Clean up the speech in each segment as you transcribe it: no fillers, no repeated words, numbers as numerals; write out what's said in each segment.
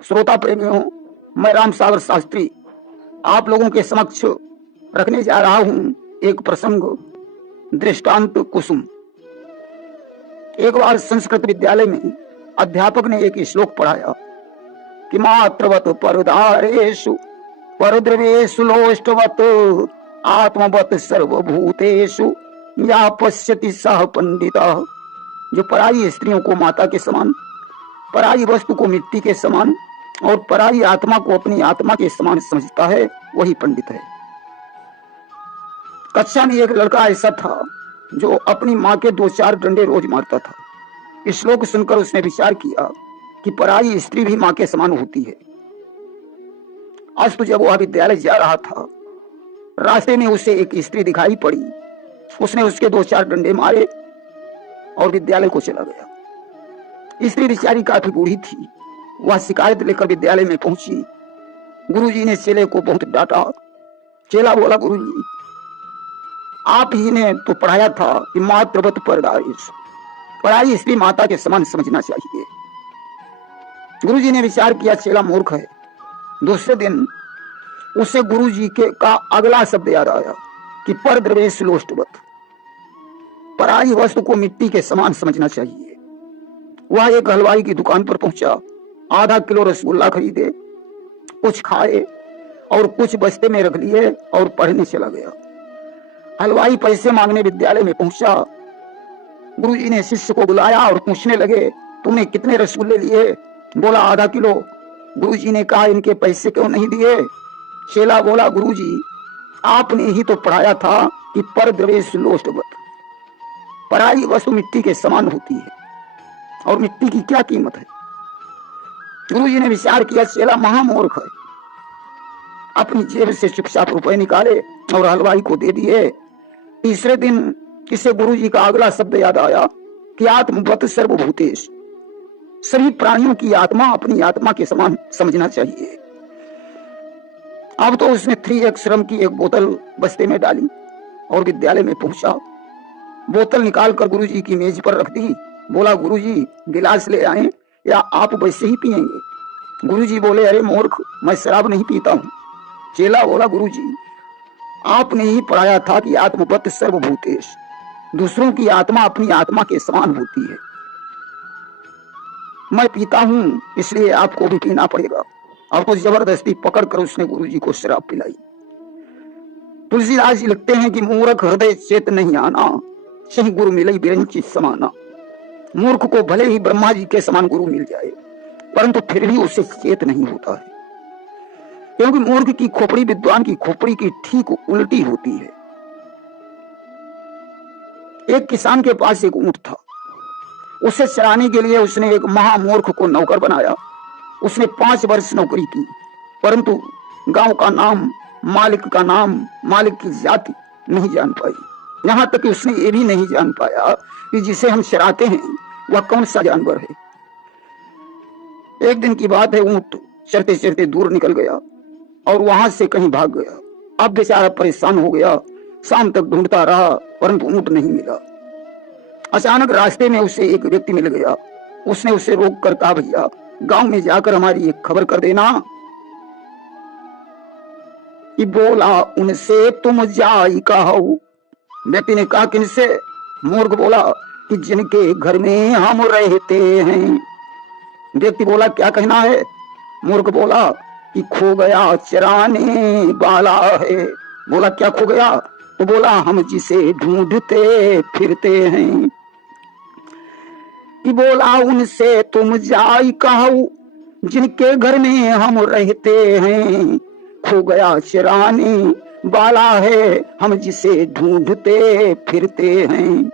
श्रोता प्रेमियों, मैं राम सागर शास्त्री आप लोगों के समक्ष रखने जा रहा हूं एक प्रसंग, दृष्टांत कुसुम। एक बार संस्कृत विद्यालय में अध्यापक ने एक श्लोक पढ़ाया कि मात्रवत परदारेषु परद्रवेषु लोष्टवत आत्मवत सर्वभूतेषु या पश्यति सह पंडितः। जो पराई स्त्रियों को माता के समान, पराई वस्तु को मिट्टी के समान और पराई आत्मा को अपनी आत्मा के समान समझता है, वही पंडित है। कक्षा में एक लड़का ऐसा था जो अपनी माँ के 2-4 डंडे रोज मारता था। इस श्लोक सुनकर उसने विचार किया कि पराई स्त्री भी माँ के समान होती है। आज तो जब वह विद्यालय जा रहा था, रास्ते में उसे एक स्त्री दिखाई पड़ी। उसने उसके 2-4 डंडे मारे और विद्यालय को चला गया। स्त्री बेचारी काफी बूढ़ी थी। वह शिकायत लेकर विद्यालय में पहुंची। गुरुजी ने चेले को बहुत डांटा। चेला बोला, गुरुजी आप ही ने तो पढ़ाया था कि मातृवत परदारेषु, पराई स्त्री माता के समान समझना चाहिए। गुरुजी ने विचार किया चेला मूर्ख है। दूसरे दिन उसे गुरुजी के का अगला शब्द याद आया कि परद्रवेषु लोष्टवत, पराई वस्तु को मिट्टी के समान समझना चाहिए। वह एक हलवाई की दुकान पर पहुंचा, आधा किलो रसगुल्ला खरीदे, कुछ खाए और कुछ बस्ते में रख लिए और पढ़ने चला गया। हलवाई पैसे मांगने विद्यालय में पहुंचा। गुरुजी ने शिष्य को बुलाया और पूछने लगे, तुमने कितने रसगुल्ले लिए? बोला, आधा किलो। गुरुजी ने कहा, इनके पैसे क्यों नहीं दिए? चेला बोला, गुरुजी आपने ही तो पढ़ाया था कि परद्रवेषु लोष्टवत, पराई वस्तु मिट्टी के समान होती है और मिट्टी की क्या कीमत है। गुरुजी ने विचार किया चेला महामूर्ख है। अपनी जेब से चुपचाप रुपए निकाले और हलवाई को दे दिए। तीसरे दिन इसे गुरुजी का अगला शब्द याद आया कि आत्मवत सर्वभूतेषु, सभी प्राणियों की आत्मा अपनी आत्मा के समान समझना चाहिए। अब तो उसने 3x रम की एक बोतल बस्ते में डाली और विद्यालय में पहुंचा। बोतल निकालकर गुरुजी की मेज पर रख दी। बोला, गुरुजी गिलास ले आए या आप वैसे ही पिएंगे? गुरुजी बोले, अरे मूर्ख, मैं शराब नहीं पीता हूं। चेला बोला, गुरुजी आपने ही पढ़ाया था कि आत्मवत सर्वभूतेषु, दूसरों की आत्मा अपनी आत्मा के समान होती है। मैं पीता हूं इसलिए आपको भी पीना पड़ेगा। और तो जबरदस्ती पकड़कर उसने गुरुजी को शराब पिलाई। तुलसीदास जी लिखते हैं कि मूर्ख हृदय चेत नहीं आना, सही गुरु मिले बिरंचित समाना। मूर्ख को भले ही ब्रह्मा जी के समान गुरु मिल जाए, परंतु फिर भी उसे चेत नहीं होता है, क्योंकि मूर्ख की खोपड़ी विद्वान की खोपड़ी की ठीक उल्टी होती है। एक किसान के पास एक ऊंट था। उसे चराने के लिए उसने एक महामूर्ख को नौकर बनाया। उसने 5 वर्ष नौकरी की, परंतु गांव का नाम, मालिक का नाम, मालिक की जाति नहीं जान पाई। यहां तक कि उसने ये भी नहीं जान पाया कि जिसे हम चराते हैं वह कौन सा जानवर है। एक दिन की बात है, ऊंट चरते चरते दूर निकल गया और वहां से कहीं भाग गया। अब बेचारा परेशान हो गया। शाम तक ढूंढता रहा, परंतु ऊंट नहीं मिला। अचानक रास्ते में उसे एक व्यक्ति मिल गया। उसने उसे रोक कर कहा, भैया गांव में जाकर हमारी एक खबर कर देना। कि बोला, उनसे तुम जाई कहो। व्यक्ति ने कहा, किनसे? मूर्ख बोला कि जिनके घर में हम रहते हैं। व्यक्ति बोला, क्या कहना है? मूर्ख बोला कि खो गया चराने वाला है। बोला, क्या खो गया? तो बोला, हम जिसे ढूंढते फिरते हैं। कि बोला, उनसे तुम जाई कहो, जिनके घर में हम रहते हैं। खो गया चराने वाला है, हम जिसे ढूंढते फिरते हैं।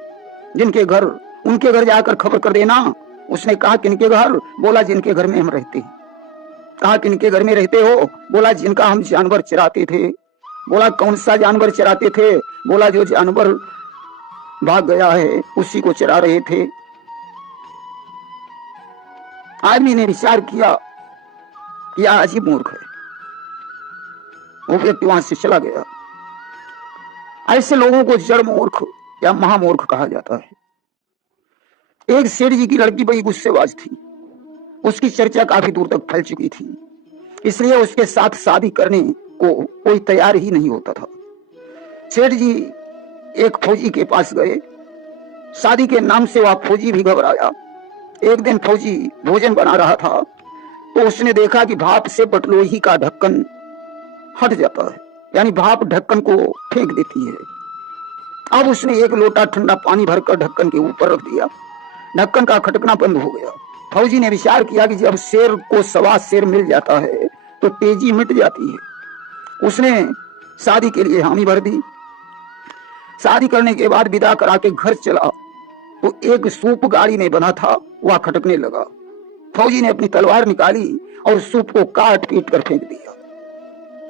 जिनके घर, उनके घर जाकर खबर कर देना। उसने कहा, किनके घर? बोला, जिनके घर में हम रहते हैं। कहा, किनके घर में रहते हो? बोला, जिनका हम जानवर चराते थे। बोला, कौन सा जानवर चराते थे? बोला, जो जानवर भाग गया है उसी को चरा रहे थे। आदमी ने विचार किया कि अजीब मूर्ख है। वो व्यक्ति वहां से चला गया। ऐसे लोगों को जड़ मूर्ख या महामूर्ख कहा जाता है। एक सेठ जी की लड़की बड़ी गुस्सेबाज थी। उसकी चर्चा काफी दूर तक फैल चुकी थी, इसलिए उसके साथ शादी करने को कोई तैयार ही नहीं होता था। सेठ जी एक फौजी के पास गए। शादी के नाम से वह फौजी भी घबराया। एक दिन फौजी भोजन बना रहा था तो उसने देखा कि भाप से बटलोही का ढक्कन हट जाता है, यानी भाप ढक्कन को फेंक देती है। अब उसने एक लोटा ठंडा पानी भरकर ढक्कन के ऊपर रख दिया। ढक्कन का खटकना बंद हो गया। फौजी ने विचार किया कि जब शेर को सवा शेर मिल जाता है तो तेजी मिट जाती है। उसने शादी के लिए हामी भर दी। शादी करने के बाद विदा करा के घर चला तो एक सूप गाड़ी में बना था, वह खटकने लगा। फौजी ने अपनी तलवार निकाली और सूप को काट पीट कर फेंक दिया।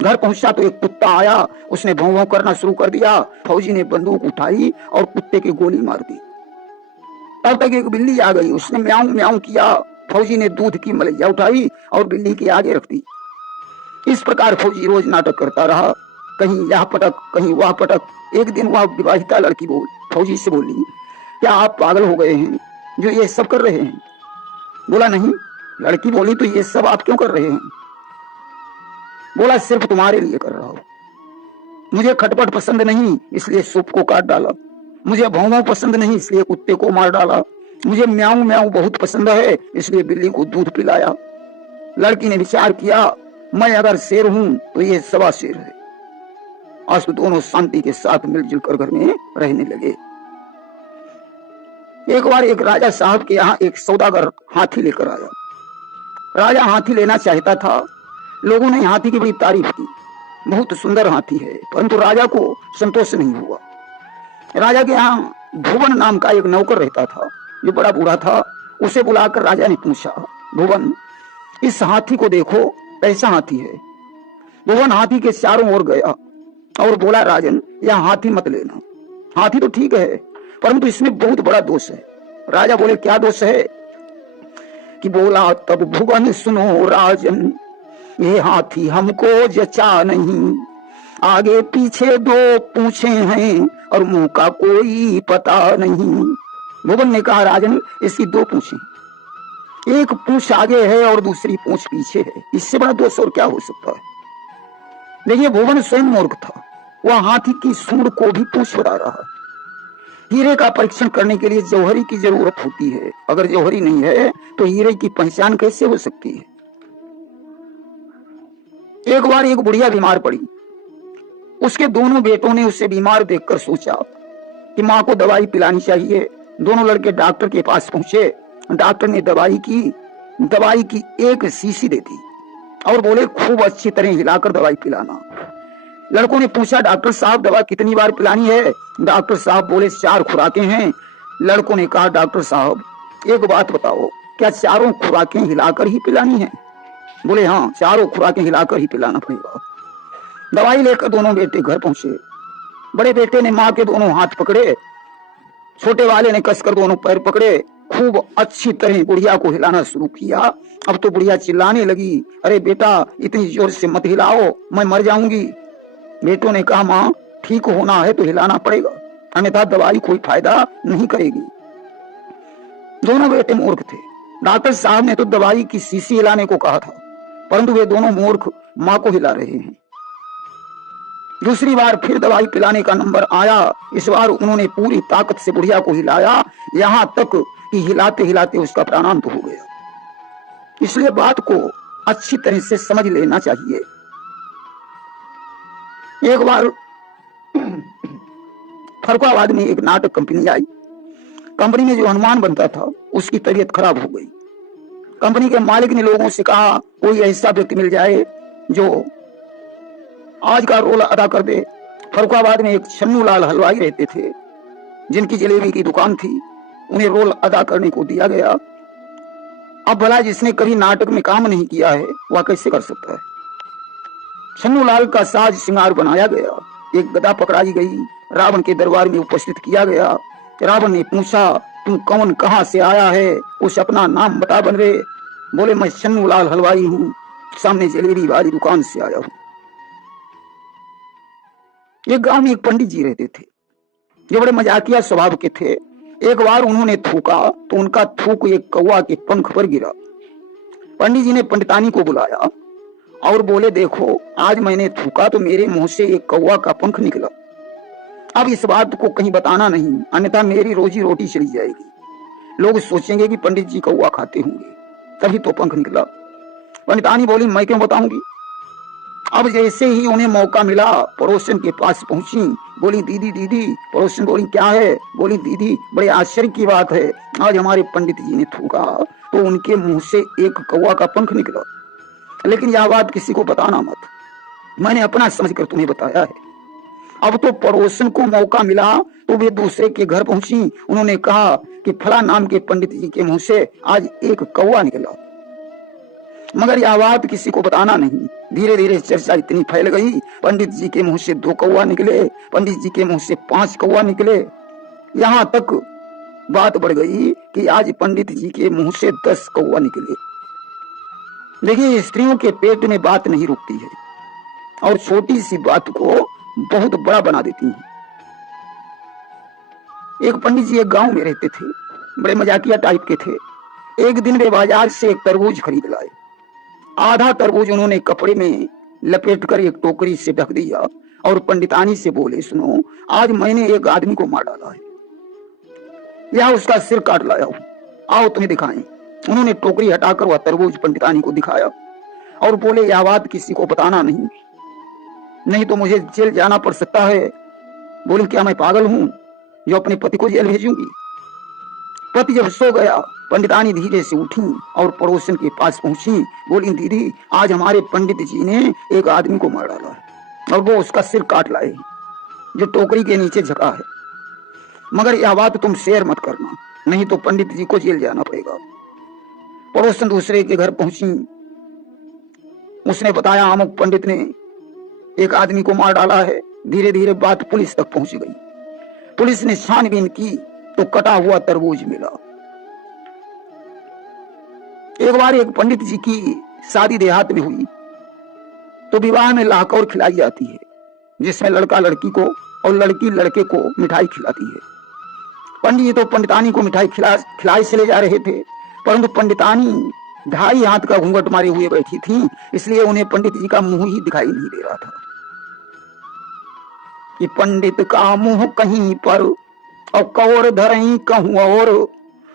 घर पहुंचा तो एक कुत्ता आया, उसने भौं भौं करना शुरू कर दिया। फौजी ने बंदूक उठाई और कुत्ते की गोली मार दी। तब तक एक बिल्ली आ गई, उसने म्याऊं म्याऊं किया। फौजी ने दूध की मलैया उठाई और बिल्ली के आगे रख दी। इस प्रकार फौजी रोज नाटक करता रहा, कहीं यह पटक कहीं वह पटक। एक दिन वह विवाहिता लड़की फौजी से बोली, क्या आप पागल हो गए हैं जो ये सब कर रहे हैं? बोला नहीं। लड़की बोली, तो ये सब आप क्यों कर रहे हैं? बोला, सिर्फ तुम्हारे लिए कर रहा हूं। मुझे खटपट पसंद नहीं इसलिए सूप को काट डाला। मुझे भौं भौं पसंद नहीं इसलिए कुत्ते को मार डाला। मुझे म्याऊं म्याऊं बहुत पसंद है इसलिए बिल्ली को दूध पिलाया। लड़की ने विचार किया, मैं अगर शेर हूं तो ये सवा शेर है। आज तो दोनों शांति के साथ मिलजुल कर घर में रहने लगे। एक बार एक राजा साहब के यहाँ एक सौदागर हाथी लेकर आया। राजा हाथी लेना चाहता था। लोगों ने हाथी की बड़ी तारीफ की, बहुत सुंदर हाथी है, परंतु राजा को संतोष नहीं हुआ। राजा के यहाँ भुवन नाम का एक नौकर रहता था जो बड़ा बूढ़ा था। उसे बुलाकर राजा ने पूछा, भुवन, इस हाथी को देखो, कैसा हाथी है? भुवन हाथी के चारों ओर गया और बोला, राजन, यह हाथी मत लेना। हाथी तो ठीक है परंतु इसमें बहुत बड़ा दोष है। राजा बोले, क्या दोष है? कि बोला, तब भुवन सुनो राजन, ये हाथी हमको जचा नहीं। आगे पीछे दो पूंछे हैं और मुंह का कोई पता नहीं। भुवन ने कहा, राजन, इसकी दो पूंछे, एक पूंछ आगे है और दूसरी पूंछ पीछे है, इससे बड़ा दोष और क्या हो सकता है? देखिए, भुवन स्वयं मूर्ख था। वह हाथी की सूंड को भी पूंछ बता रहा। हीरे का परीक्षण करने के लिए जौहरी की जरूरत होती है। अगर जौहरी नहीं है तो हीरे की पहचान कैसे हो सकती है? एक बार एक बुढ़िया बीमार पड़ी। उसके दोनों बेटों ने उसे बीमार देखकर सोचा कि माँ को दवाई पिलानी चाहिए। दोनों लड़के डॉक्टर के पास पहुंचे। डॉक्टर ने दवाई की एक शीशी दे दी और बोले, खूब अच्छी तरह हिलाकर दवाई पिलाना। लड़कों ने पूछा, डॉक्टर साहब, दवा कितनी बार पिलानी है? डॉक्टर साहब बोले, 4 खुराकें हैं। लड़कों ने कहा, डॉक्टर साहब, एक बात बताओ, क्या चारों खुराकें हिलाकर ही पिलानी है? बोले, हाँ, चारों खुराकें हिलाकर ही पिलाना पड़ेगा। दवाई लेकर दोनों बेटे घर पहुंचे। बड़े बेटे ने माँ के दोनों हाथ पकड़े, छोटे वाले ने कसकर दोनों पैर पकड़े, खूब अच्छी तरह बुढ़िया को हिलाना शुरू किया। अब तो बुढ़िया चिल्लाने लगी, अरे बेटा, इतनी जोर से मत हिलाओ, मैं मर जाऊंगी। बेटों ने कहा, माँ, ठीक होना है तो हिलाना पड़ेगा, अन्यथा दवाई कोई फायदा नहीं करेगी। दोनों बेटे मूर्ख थे। डॉक्टर साहब ने तो दवाई की शीशी हिलाने को कहा था, परंतु वे दोनों मूर्ख माँ को हिला रहे हैं। दूसरी बार फिर दवाई पिलाने का नंबर आया। इस बार उन्होंने पूरी ताकत से बुढ़िया को हिलाया, यहां तक कि हिलाते हिलाते उसका प्राणांत हो गया। इसलिए बात को अच्छी तरह से समझ लेना चाहिए। एक बार फरुखाबाद में एक नाटक कंपनी आई। कंपनी में जो हनुमान बनता था उसकी तबीयत खराब हो गई। कंपनी के मालिक ने लोगों से कहा, कोई ऐसा व्यक्ति मिल जाए जो आज का रोल अदा कर दे। फरुखाबाद में एक छन्नू लाल हलवाई रहते थे जिनकी जलेबी की दुकान थी। उन्हें रोल अदा करने को दिया गया। अब भला जिसने कभी नाटक में काम नहीं किया है वह कैसे कर सकता है? छन्नू लाल का साज श्रृंगार बनाया गया। एक गदा पकड़ाई गई, रावण के दरबार में उपस्थित किया गया। रावण ने पूछा, तुम कौन, कहां से आया है? उसे अपना नाम बता बनरे। बोले, मैं छन्नू लाल हलवाई हूँ, सामने जलेबी वाली दुकान से आया हूँ। एक गांव में एक पंडित जी रहते थे जो बड़े मजाकिया स्वभाव के थे। एक बार उन्होंने थूका तो उनका थूक एक कौवा के पंख पर गिरा। पंडित जी ने पंडितानी को बुलाया और बोले, देखो आज मैंने थूका तो मेरे मुंह से एक कौवा का पंख निकला। अब इस बात को कहीं बताना नहीं, अन्यथा मेरी रोजी रोटी चली जाएगी। लोग सोचेंगे कि पंडित जी कौवा खाते होंगे, तभी तो पंख निकला। पंडितानी बोली, मैं क्यों बताऊंगी। अब जैसे ही उन्हें मौका मिला पड़ोसन के पास पहुंची, बोली, दीदी दीदी। पड़ोसन बोली, क्या है। बोली, दीदी बड़े आश्चर्य की बात है, आज हमारे पंडित जी ने थूका तो उनके मुंह से एक कौवा का पंख निकला। लेकिन यह बात किसी को बताना मत, मैंने अपना समझकर तुम्हें बताया है। अब तो पड़ोसन को मौका मिला तो वे दूसरे के घर पहुंची। उन्होंने कहा कि फला नाम के पंडित जी के मुंह से आज एक कौवा निकला, मगर यह बात किसी को बताना नहीं। धीरे धीरे चर्चा इतनी फैल गई, पंडित जी के मुंह से 2 कौवा निकले, पंडित जी के मुंह से 5 कौवा निकले, यहाँ तक बात बढ़ गई कि आज पंडित जी के मुंह से 10 कौवा निकले। देखिए, स्त्रियों के पेट में बात नहीं रुकती है और छोटी सी बात को बहुत बड़ा बना देती है। एक पंडित जी एक गांव में रहते थे, बड़े मजाकिया टाइप के थे। एक दिन वे बाजार से एक तरबूज खरीद लाए। आधा तरबूज उन्होंने कपड़े में लपेट कर एक टोकरी से ढक दिया और पंडितानी से बोले, सुनो आज मैंने एक आदमी को मार डाला है, या उसका सिर काट लाया हूं, आओ तुम्हें दिखाएं। उन्होंने टोकरी हटाकर वह तरबूज पंडितानी को दिखाया और बोले, यह बात किसी को बताना नहीं, नहीं तो मुझे जेल जाना पड़ सकता है। बोले, क्या मैं पागल हूं जो अपने पति को जेल भेजूंगी। पति जब सो गया, पंडितानी धीरे से उठी और पड़ोसन के पास पहुंची। बोली, दीदी आज हमारे पंडित जी ने एक आदमी को मार डाला है और वो उसका सिर काट लाए जो टोकरी के नीचे झका है, मगर यह बात तुम शेयर मत करना, नहीं तो पंडित जी को जेल जाना पड़ेगा। पड़ोसन दूसरे के घर पहुंची, उसने बताया, अमुक पंडित ने एक आदमी को मार डाला है। धीरे धीरे बात पुलिस तक पहुंच गई। पुलिस ने छानबीन की तो कटा हुआ तरबूज मिला। एक बार एक पंडित जी की शादी देहात में हुई तो विवाह में लाहकौर खिलाई जाती है, जिसमें लड़का लड़की को और लड़की लड़के को मिठाई खिलाती है। पंडित जी तो पंडितानी को मिठाई खिलाए चले जा रहे थे, परंतु पंडितानी 2.5 हाथ का घूंघट मारे हुए बैठी थी, इसलिए उन्हें पंडित जी का मुंह ही दिखाई नहीं दे रहा था। कि पंडित का मुंह कहीं पर और कौर धरई कहूं और,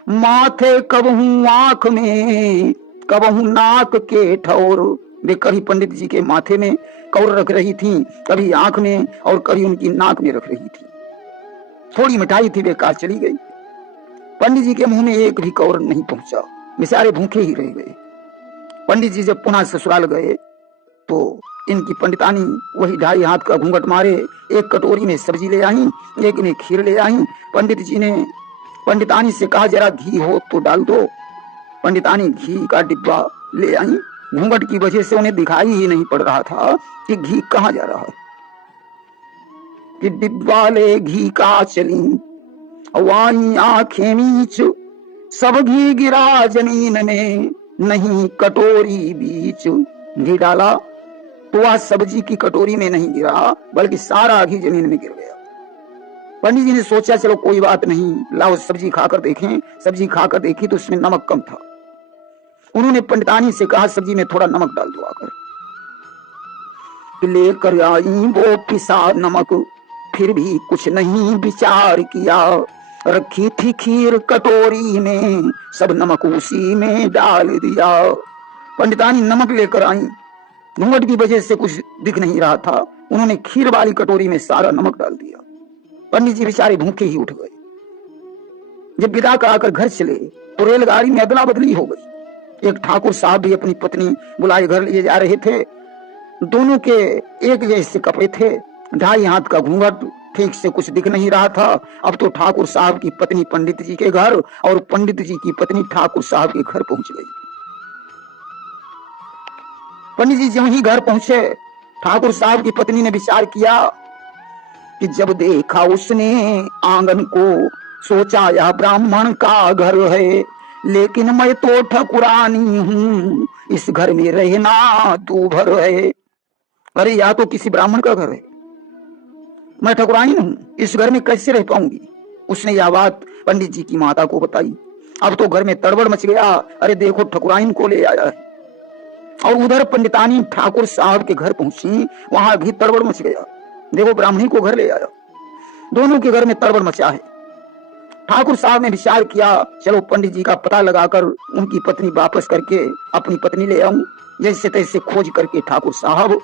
माथे कबहू आंख में कबहू नाक के ठौर। वे कभी पंडित जी के माथे में कौर रख रही थी, कभी आंख में और कभी उनकी नाक में रख रही थी। थोड़ी मिठाई थी, बेकार चली गई। पंडित जी के मुंह में एक भी कौर नहीं पहुंचा, बेचारे भूखे ही रह गए। पंडित जी जब पुनः ससुराल गए तो इनकी पंडितानी वही 2.5 हाथ का घूंघट मारे एक कटोरी में सब्जी ले आई, एक में खीर ले आई। पंडित जी ने पंडितानी से कहा, जरा घी हो तो डाल दो। पंडितानी घी का डिब्बा ले आई। घूंघट की वजह से उन्हें दिखाई ही नहीं पड़ रहा था कि घी कहाँ जा रहा है। कि डिब्बा ले घी का चली वाई आंखें मीच, सब घी गिरा जमीन में नहीं कटोरी बीच। घी डाला तो वह सब्जी की कटोरी में नहीं गिरा, बल्कि सारा घी जमीन में गिर गया। पंडित जी ने सोचा, चलो कोई बात नहीं, लाओ सब्जी खाकर देखें। सब्जी खाकर देखी तो उसमें नमक कम था। उन्होंने पंडितानी से कहा, सब्जी में थोड़ा नमक डाल दो आकर। लेकर आई वो पिसा नमक, फिर भी कुछ नहीं विचार किया। रखी थी खीर कटोरी में, सब नमक उसी में डाल दिया। पंडितानी नमक लेकर आई, घूंघट की वजह से कुछ दिख नहीं रहा था। उन्होंने खीर वाली कटोरी में सारा नमक डाल दिया। पंडित जी बेचारे भूखे ही उठ गए। जब विदा कराकर घर चले तो रेलगाड़ी में अदला बदली हो गई। एक ठाकुर साहब भी अपनी पत्नी बुलाए घर लिए जा रहे थे। दोनों के एक जैसे कपड़े थे, 2.5 हाथ का घूंघट, ठीक से कुछ दिख नहीं रहा था। अब तो ठाकुर साहब की पत्नी पंडित जी के घर और पंडित जी की पत्नी ठाकुर साहब के घर पहुंच गई। पंडित जी जब ही घर पहुंचे, ठाकुर साहब की पत्नी ने विचार किया कि जब देखा उसने आंगन को, सोचा यह ब्राह्मण का घर है, लेकिन मैं तो ठकुरानी हूँ, इस घर में रहना दूभर है। अरे यह तो किसी ब्राह्मण का घर है, मैं ठकुरानी हूँ, इस घर में कैसे रह पाऊंगी। उसने यह बात पंडित जी की माता को बताई। अब तो घर में तड़बड़ मच गया। अरे देखो ठकुराइन को ले आया है, और उधर पंडितानी ठाकुर साहब के घर पहुंची, वहां भी तड़बड़ मच गया। देखो ब्राह्मणी को घर ले आया, दोनों के घर में तड़बड़ मचा है। ठाकुर साहब ने विचार किया, चलो पंडित जी का पता लगाकर उनकी पत्नी वापस करके अपनी पत्नी ले आऊं। जैसे तैसे खोज करके ठाकुर साहब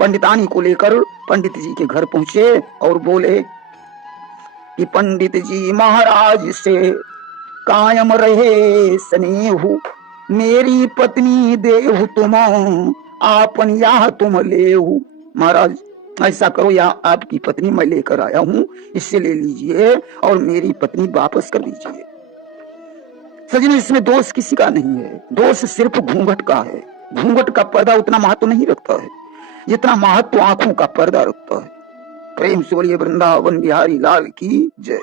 पंडितानी को लेकर पंडित जी के घर पहुंचे और बोले कि पंडित जी महाराज से कायम रहे स्नेहु, मेरी पत्नी देहु तुम आपन या तुम लेहु। महाराज ऐसा करो, या आपकी पत्नी मैं लेकर आया हूं, इससे ले लीजिए और मेरी पत्नी वापस कर दीजिए। सजने इसमें दोष किसी का नहीं है, दोष सिर्फ घूंघट का है। घूंघट का पर्दा उतना महत्व नहीं रखता है जितना महत्व आंखों का पर्दा रखता है। प्रेम से बोलिए वृंदावन बिहारी लाल की जय।